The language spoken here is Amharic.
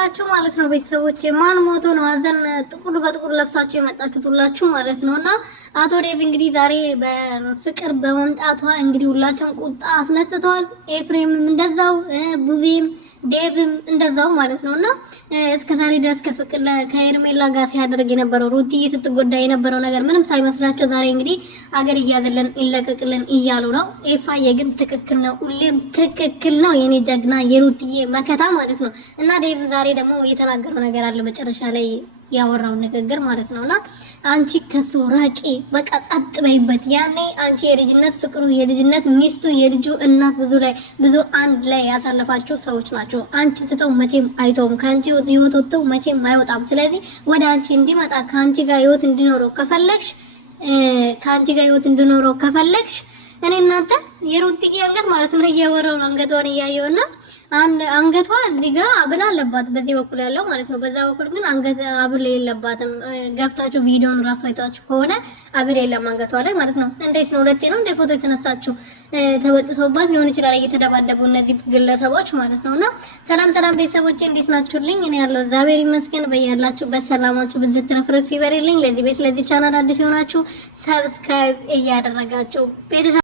ይሁንላችሁ ማለት ነው ቤተሰቦች። ማን ሞቶ ነው አዘን ጥቁር በጥቁር ለብሳችሁ የመጣችሁት ሁላችሁ ማለት ነውና አቶ ዴቭ እንግዲህ ዛሬ በፍቅር በመምጣቷ እንግዲህ ሁላችሁም ቁጣ አስነስተዋል። ኤፍሬምም እንደዛው ቡዜም ዴቭም እንደዛው ማለት ነውና እስከ ዛሬ ድረስ ከፍቅር ከሄርሜላ ጋር ሲያደርግ የነበረው ሩቲዬ ስትጎዳ የነበረው ነገር ምንም ሳይመስላቸው ዛሬ እንግዲህ አገር እያዘለን ይለቀቅልን እያሉ ነው። ኤፋዬ ግን ትክክል ነው፣ ሁሌም ትክክል ነው የኔ ጀግና የሩቲዬ መከታ ማለት ነው። እና ዴቭ ዛሬ ደግሞ የተናገረው ነገር አለ መጨረሻ ላይ ያወራው ንግግር ማለት ነውና አንቺ ከሱ ራቂ፣ በቃ ጸጥ በይበት። ያኔ አንቺ የልጅነት ፍቅሩ የልጅነት ሚስቱ የልጁ እናት ብዙ አንድ ላይ ያሳለፋቸው ሰዎች ናቸው። አንቺ ትተው መቼም አይተውም፣ ካንቺ ህይወት ወጥተው መቼም አይወጣም። ስለዚህ ወደ አንቺ እንዲመጣ ካንቺ ጋር ህይወት እንዲኖረው ከፈለግሽ እኔ እናንተ የሩቲዬ አንገት ማለት ነው እያወራው ነው አንገቷን እያየውና አንገቷ እዚህ ጋር አብል አለባት በዚህ በኩል ያለው ማለት ነው። በዛ በኩል ግን አንገት አብል የለባትም። ገብታችሁ ቪዲዮውን ራሱ አይታችሁ ከሆነ አብል የለም አንገቷ ላይ ማለት ነው። እንዴት ነው ሁለቴ ነው እንደ ፎቶ የተነሳችሁ? ተበጥሶባት ሊሆን ይችላል እየተደባደቡ እነዚህ ግለሰቦች ማለት ነውና ሰላም ቤተሰቦቼ እንዴት ናችሁልኝ? እኔ ያለው እግዚአብሔር ይመስገን። በያላችሁበት ሰላማችሁ ብዝት ትረፍረፍ ይበርልኝ። ለዚህ ቻናል አዲስ የሆናችሁ ሰብስክራይብ እያደረጋችሁ ቤተሰብ